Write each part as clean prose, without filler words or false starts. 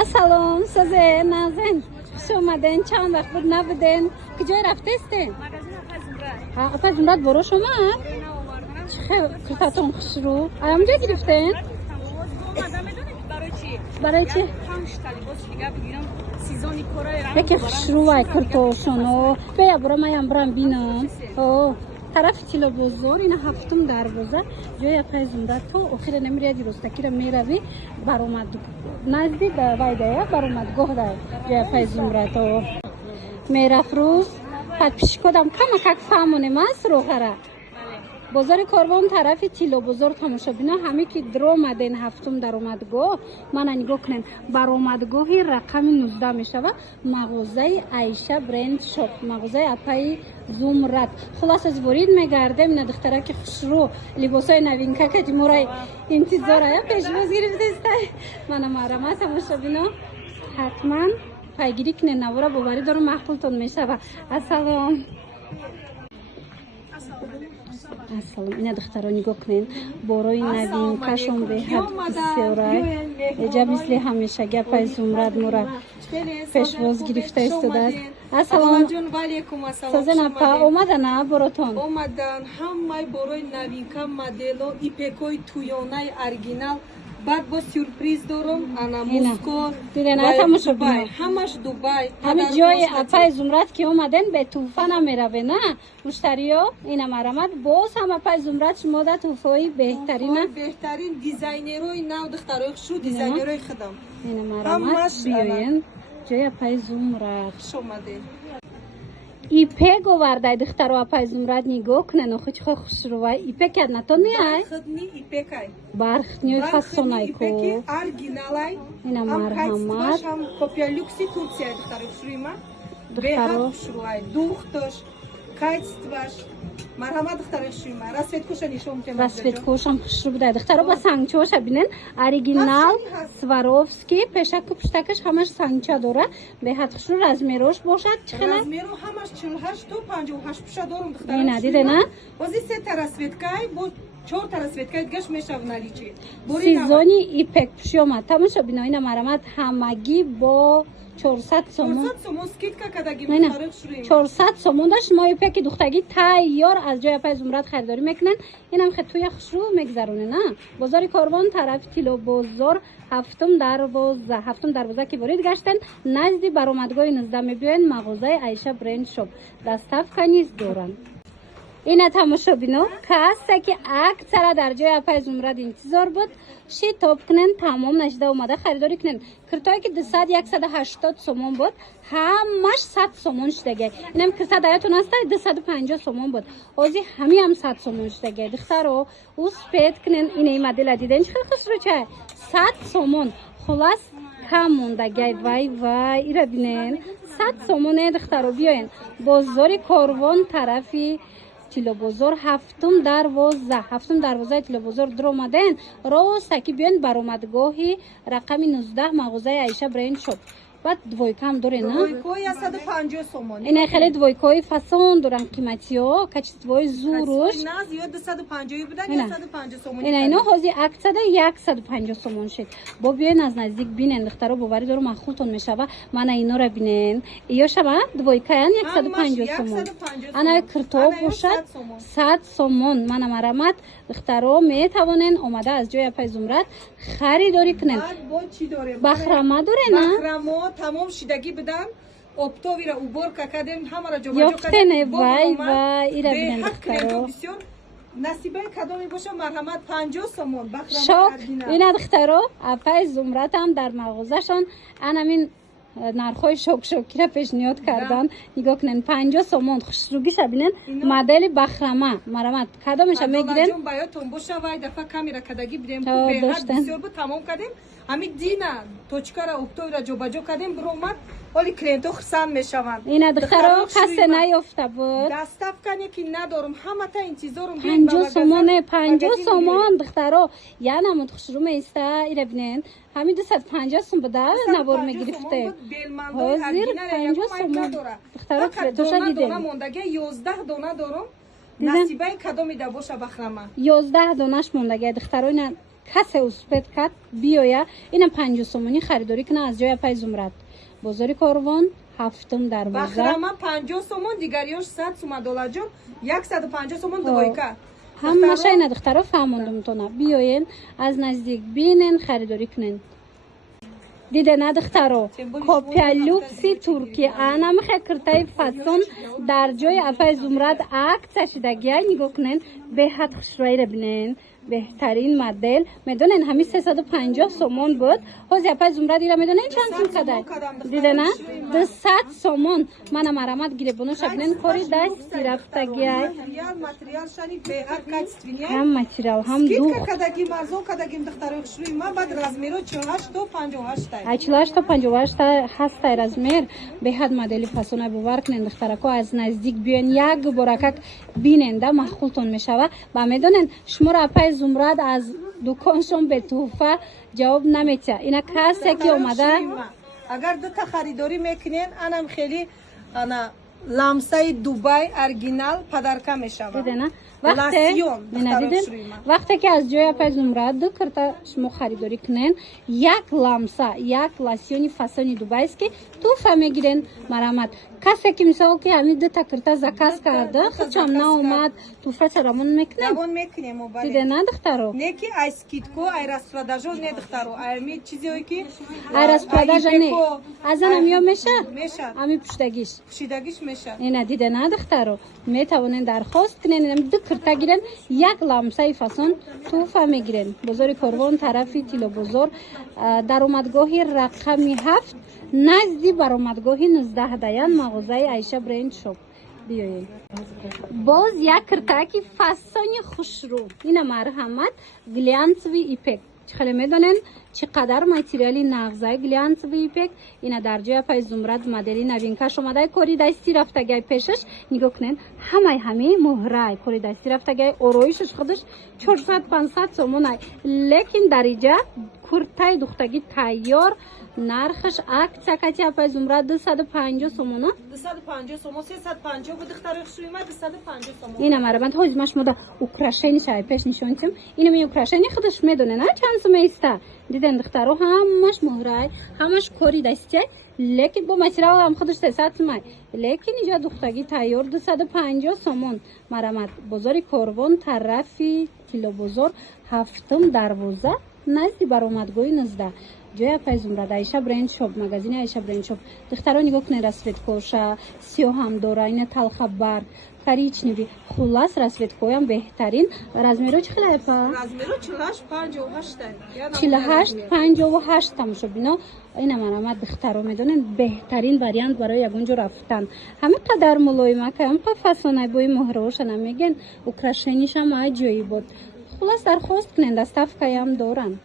سلام سازه نازن خوش اومدین چند وقت بود نبودین کجای رفته استین؟ مغازه آفاز زمرد برو شما چه کرتاتون خوش رو آمجا گرفتین؟ برای چی؟ یکی خوش رو وای کرتاشونو بیا برو مایم برام بینم طرف تیلا بزرگ این هفتم دروازه جای پای زمرد تو آخر نمیری دیروستکی رو میروی برآمد نزدیک وایده برآمدگاه داره جای پای زمرد تو میرفت روز بعد پیش کدام کم فهمونه ماست رو خره بازار کاروان طرف تیلا بزرگ تماشا بینا همه که در اومدن هفتم در اومدگاه من نگاه کنین برآمدگاهی رقم 19 میشه و مغازه عایشه برند شاپ مغازه اپای زمرد خلاص از ورید میگردم نه دختره که خوشرو لباسای نوین که مورای انتظار یا پیشواز گرفته است من مرام تماشا بینا حتما پیگیری کنین نوارا باوری دارم محفوظتون میشه و السلام السلام این دخترها نگاه کنین باروی نوین کشون به حد بسیاره اینجا مثل همیشه گپای زمرد مورا پیشواز گرفته است السلام سازن اپا اومدن براتون اومدن همه باروی نوین کم مدل و ایپکوی تویونای ارگینال بعد با سورپریز دارم انا مسکو دیدن تماشا دبی همش دبی همه جای اپای زمرد که اومدن به توفه نمیروه نه مشتریا اینا مرامت باز هم اپای زمرد شما ده توفه‌ای بهترین دیزاینرای نو دخترای شو دیزاینرای خدام اینا مرامت بیاین جای اپای زمرد شومده ایپه گوارده دخترها اپای زمرد نگاه کنن خود چه خوش رو ایپه کرد نتون نیای خدنی ایپه کای برخ نیوی فاسونای کو ارگینالای اینا مرحمت هم کپیا لوکسی تورسیا دخترای شویما دخترها دوختش کایتستواش مرحمت دخترای شویما راسفت کوش نشون که راسفت کوش هم خوش رو بده دخترها با سانگچوش ببینن اوریجینال سواروفسکی پیشک و پشتکش همش سانگچا داره به حد خوش رو رزمیروش باشد چخنه رزمیرو همش 48 تا 58 پیش دارم دخترای اینا دیده نه بازی سه ترسویتکای با 4 ترسویتکای دیگه میشه نالیچی سیزونی ایپک پیشومد تماشا ببین اینا مرحمت همگی با 400 سومون 400 سومون سکیت کداگی می‌خوره شوری 400 سومون داشت ما یپی که دختگی تیار از جای پای زمرد خریداری میکنن اینم خد توی خوشرو میگذرونه نه بازار کاروان طرف تیلو بازار هفتم دروازه که ورید گشتن نزدی برآمدگاه 19 میبینن مغازه عایشه برند شاپ دستف کنیز دورن اینا تماشا بینو کسی که اکثر در جای اپای زمرد انتظار بود شتاب کنن تمام نشده اومده خریداری کنن کرتایی که 180 سومون بود همش 100 سومون شدگه اینم کرتا دایتون هسته 250 سومون بود اوزی هم 100 سومون شدگه دخترو او سپید کنن این مدل دیدن چه خوش رو چه 100 سومون خلاص کم موندگه وای ایرا بینن 100 سومونه دخترو بیاین بازار کاروان طرفی تیلا بزرگ هفتم دروازه تیلا بزرگ در اومدن راست که بیان برآمدگاهی رقم 19 مغازه عایشه برند شاپ بعد دویکم داره نه دویکوی 150 سومون این خیلی دویکوی فاسون دارن قیمتی ها کچ دوی زوروش نه زیاد 250 بودن 150 سومون اینا هازی اکثر 150 سومون شد با بیاین از نزدیک بینن دخترا باوری دارم مخوتون میشه و من اینا رو بینن یا شبا دویکایان 150 سومون انا کرتو باشد 100 سومون من مرامت دخترا میتوانن اومده از جای پای زمرد خریداری کنن بخرامه داره نه بخرامه تمام شدگی بدن اپتووی را اوبر کردیم همه را جابجا یافتنه وای ایرا بینن دخترا نصیبه کدامی باشه مرحمت 50 سومون بخرامه شاک این دخترا اپای زمرد هم در مغازشان انمین نرخای شوکی را پیشنهاد کردن نگاه کنن 50 سومون خوشروگی شبینن مدل بخرامه مرامت کدامش میگیرن جون بایاتون باشه وای دفعه کامیرا کداگی بریم به حد بسیار بود تمام کردیم همین دینا توچکا را اپتو را جابجا کردیم برومت ولی کلینتو خرسند میشوند این دخترا خسته نیافته بود دستف کنی که ندارم همه تا انتظارم 50 سومون 50 سومون دخترا یا نمود خوشرو میسته ایره بینن همین 250 سوم بده نبار میگرفته حاضر 50 سومون دخترا کلینتوشا دیدن موندگه 11 دونه دارم نصیبه کدام میده باشه بخرامه 11 دونش موندگه دخترا اینا کسی اوسپت کد بیاید اینم 50 سومونی خریداری کنه از جای اپای زمرد. بازار کاروان هفتم دروازه. بخرما 50 سومون دیگریش 100 سوم دلار جون 150 سومون دویکا. هم ماشین دخترا فهموندم تو نه بیاین از نزدیک بینن خریداری کنن. دیده نه دخترا کپیا لوکسی ترکی انم خکرتای فاسون در جای اپای زمرد عکسش دگی نگاه کنن به حد خوشرویی رو بینن. بهترین مدل میدونن همین 350 سومون بود. حوزه اپای زمرد ایرا میدونن چند سوم کده دیده نه 200 سومون من مرامت گیره بونوش بینن کاری دست رفتگی ماتریال شانی به هر کاتستوینی هم ماتریال هم دوخت کداگی مازو کداگی دخترای خوشرویی ما بعد رزمیرو 48 تا 58 تا 48 تا 58 هست رزمیر به حد مدلی فسونه باور کنن دخترکو از نزدیک بیان یک بارکک بیننده مخولتون میشوه و میدونن شما را اپای زمرد از دکانشون به توفه جواب نمیده. اینا کسی که اومده اگر دو تا خریداری میکنین انم خیلی انا لامسای دبی اورجینال پدرکا میشوه. دیدن وقتی که از جای اپای زمرد دو کرتا شما خریداری کنین یک لامسا یک لاسیونی فاسونی دبی است که توفه میگیرن مرامت. کسی که مثلا که همین دو تا کرتا زکاس کرده خودش هم نه اومد توفه سرمون میکنیم دیده نه دخترو نه که اسکیتکو ایراس پراداژو نه دخترو امی چیزی هایی که ایراس پراداژ نه از آن میام میشه امی پشتگیش میشه نه دیده نه دخترو میتوانن درخواست کنن دو کرتا گیرن یک لامسای فاسون توفه میگیرن. بازار کاروان طرفی تیلو بازار درآمدگاهی رقمی 7 نزدی برآمدگاهی 19 دیان مغازه عایشه برند شاپ بیاین. باز یک کرتاکی فاسونی خوشرو اینا مرحمت گلانسوی ایپک خیلی میدونن چقدر ماتریالی نغزه گلانسوی ایپک اینا در جای اپای زمرد مدلی نوینکش اومده کاری دستی رفتگی پیشش نگاه کنن همه مهره کاری دستی رفتگی اورویشش خودش 400 500 سومونه لیکن در اینجا کرتای دختگی تیار نرخش عکس اپای زمرد 250 سومونه 250 سومون 350 بود دختر خوشویی ما 250 سومون اینا مربند هوزمش مودا اوکراشنی شای پیش نشون تیم اینا می اوکراشنی خودش میدونه نه چند سومه است دیدن دخترو همش مهرای همش کاری دستی لیکن با ماتریال هم خودش 300 سومه لیکن اینجا دختگی تیار 250 سومون مرامت. بازار کاروان طرفی کیلو بازار هفتم دروازه نزدی برآمدگاهی 19 جای اپای زمرد عایشه برند شاپ مغازه عایشه برند شاپ دخترا نگاه کنین رسوتکوشا سیاه هم داره این تلخ برگ کاریچ نبی خلاص رسوتکوی هم بهترین رزمیرو چه خیلی پا رزمیرو 48 58 48 58 تماشا بینا اینا مرامت دخترا میدونن بهترین واریانت برای یگونجو رفتن همه قدر ملایم که هم فاسونه بوی مهروش نمیگن اوکراشنیش هم عجیبی بود خلاص درخواست کنین دستافکای هم دارن.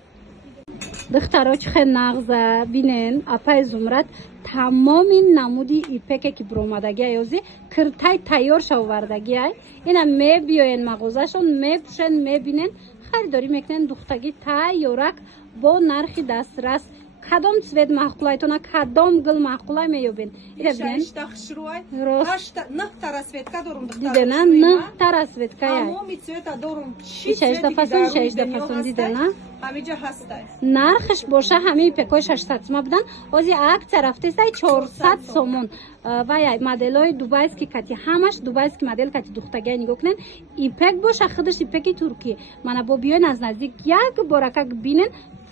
دخترها چه نغزه بینن اپای زمرد تمام این نمودی ایپک که برآمدگی ایازی کرتای تیار شووردگی ای اینا می بیاین مغازشون می پوشن می بینن خریداری میکنن دختگی تیارک با نرخی دسترس کدام سوید محقولایتونه کدام گل محقولای میابین اینا بینن راست نه ترسوید که دارم دختر دیده نه ترسوید که تمامی سوید دارم شش فصل دیده نه همینجا هست نرخش باشه همه پکای 600 سوم بودن از یک رفته سای 400 سومون و یا مدلای دبی است که کتی همش دبی است که مدل کتی دختگی نگاه کنن ایپک باشه خودش ایپکی ترکی من با بیاین از نزدیک یک بارکک بینن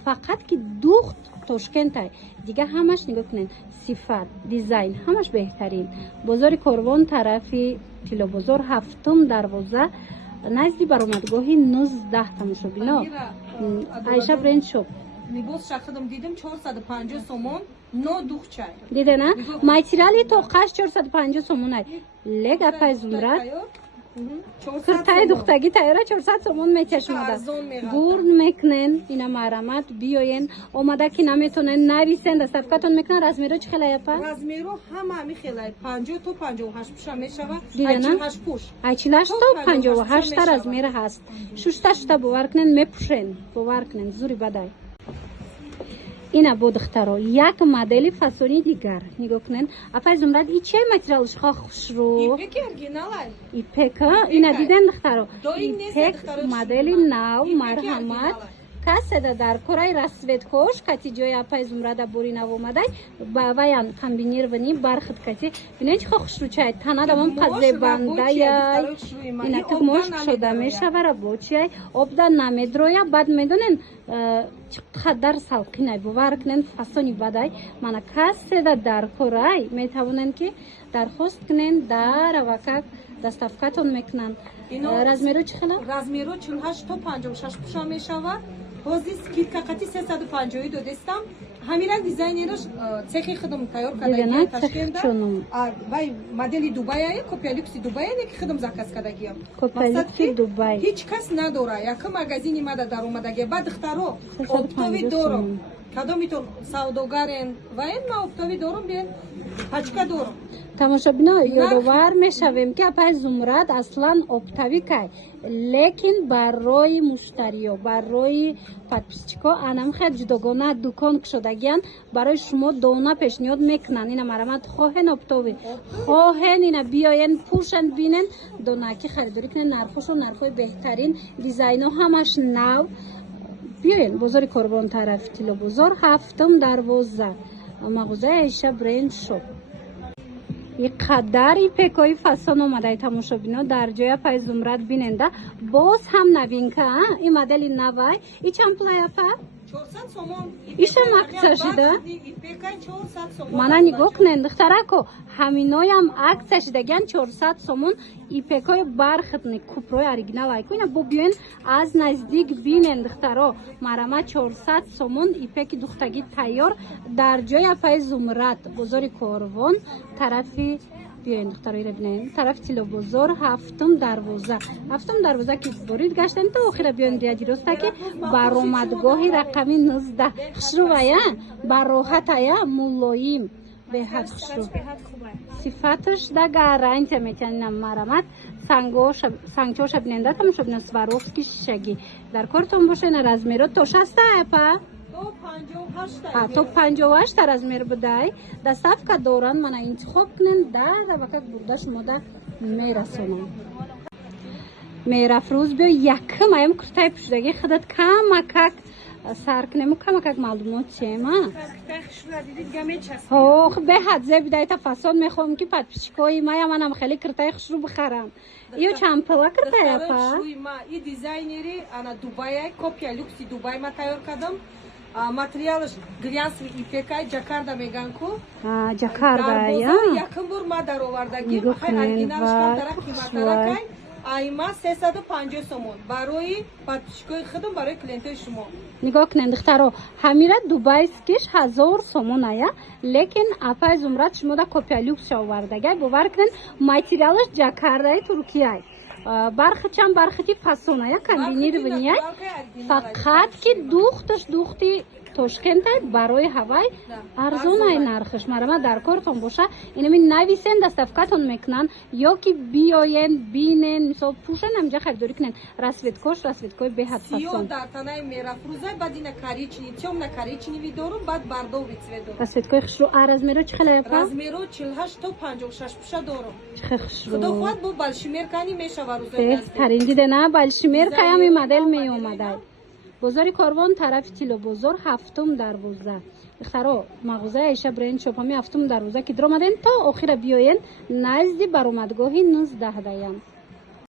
فقط که دوخت تاشکند دیگه همش نگاه کنن صفت دیزاین همش بهترین. بازار کاروان طرفی کیلو بازار هفتم دروازه نزدی برآمدگاهی 19 تماشا بینا عایشه برند شاپ میبوس شخصم دیدم 450 سومون نو دوخچه دیده نه ماتریالی تو قش 450 سومونه لگ اپای زمرد کرتای دختگی تیاره 400 سومون میچشماده گورد میکنن اینا مرامت بیاین اومده که نمیتونن نویسن دستافکاتون میکنن رزمیرو چه خیلی پا رزمیرو همه خیلی 50 تا 58 پوش میشوه دیده نه 48 تا 58 تا رزمیر هست 6 تا باور کنن میپوشن باور کنن زوری بدای اینا بود دخترها یک مدل فاسونی دیگر نگاه کنن اپای زمرد ای چه ماتریالش خوش رو ایپک اورجینال ایپک اینا دیدن دخترها ایپک مدل نو مرحمت каседа дар кораи расветкош кати ҷои апай зумрада бори навомадай ба ваян комбинированӣ бархат кати бинен чихо хушрӯчай танадамон пазебандая инак мош шуда мешава рабочай обда намедроя бад медонен чӣ қадар салқинай бовар кунен фасони бадай мана каседа дар корай метавонанд ки дархост кунен дар авакак доставкатон мекунанд. Размеру чӣ хела? Размеру 48 то 56 пуша мешавад. Ҳозир скидка қати 350 додестам. Ҳамира дизайнераш цехи худам тайёр кардаги Ташкент. Вай модели Дубай, копия люкси Дубай, неки худам заказ кардаги. Копия люкси Дубай. Ҳеҷ кас надора. Як магазини мада дар омадаги. Бад духтаро оптови дорам. Кадомитон савдогарен ваен ма оптови дорам бен пачка дорам. тамошобино ёдовар мешавем ки апай зумрад аслан оптави кай лекин барои муштариё барои подписчико анамхед ҷудогона дукон кушодагиян барои шумо дона пешниҳод мекунанд ина марамат хоҳен оптови хоҳен ина биёен пӯшен бинен донаки харидорӣ кунен нархошо нархҳои беҳтарин дизайно ҳамаш нав биёен бозори Корвон тарафи Тилобозор 7-12 мағозаи Аиша бренд шоп. ин қадар ипекои фасон омадай тамошобино дар ҷои апай зумрад биненда боз ҳам новинка ин модели навай и чанд пулай апа 400 сомон ишам акция шида мана нигоҳ кунен духтарако ҳаминоям акция шидагиян 400 сомон ипекои бархатни купрои оригинал айкуина бо биёен аз наздик бинен духтаро марама 400 сомон ипеки духтагӣ тайёр дар ҷои апай зумрад бозори Корвон тарафи بیاین دخترای را ببینین طرف تیلوبازار 7-12 که برید گشتن تا آخر بیاین ریادی راسته که برآمدگاهی رقمی 19 خشرو ویا براحت ایا ملایم به حد خشرو صفاتش دا گارانتی میتونن مرامت سانگچوش ببیننده تماشا ببینن سواروفسکی شیشگی در کارتون باشه نه رزمیرو توش هسته اپا تو 58 размер будай доставка доран мана интихоб кунен дар ва как бурда шумо да мерасонам мерафрӯз биё якм аям куртаи пӯшидаги худат кама как сар кунему кама как маълумот чема ох беҳадзе бидай та фасон мехоҳам ки подписчикои мая манам хеле куртаи хушрӯ бихарам ё чанд пула куртаи апа и дизайнери ана дубай копия люкси дубай ма тайёр кардам материалш глянсови ипекай ҷакарда меган ку ҷакарда якм бор ма даровардаги оригиналш калтара қиматаракай айма 350 сомон барои подписчикои худам барои клиентои шумо нигоҳ кунед духтаро ҳамира дубайскиш 1000 сомон ая лекин апай зумрад шумо да копия люкс овардагай бовар кунед материалш ҷакардаи туркияй бархатчан бархати фасоная комбинированияй фақат ки духти тошкентай барои ҳавай арзонай нархаш марама дар кортон боша инами нависен доставкатон мекунанд ё ки биёен бинен мисол пӯшен ҳамҷа харидорӣ кунен расветкои беҳад фасон дар танаи мерафрӯзай баъд ина корични тёмна коричневи дорум баъд бардови цвет дорум расветкои хушрӯ размеро чӣ хела япа размеро 48 то 56 пуша дорум чихе хушрӯ худо хоҳад бо балшимеркани мешава рӯзои беҳтарин дидена балшимеркаям ин модел меомадай бозори Корвон тарафи Тилобозор 7-12 ихтаро мағозаи Аиша бренд шоп ҳами 7-12 ки дромаден то охира биёен назди баромадгоҳи 19 даям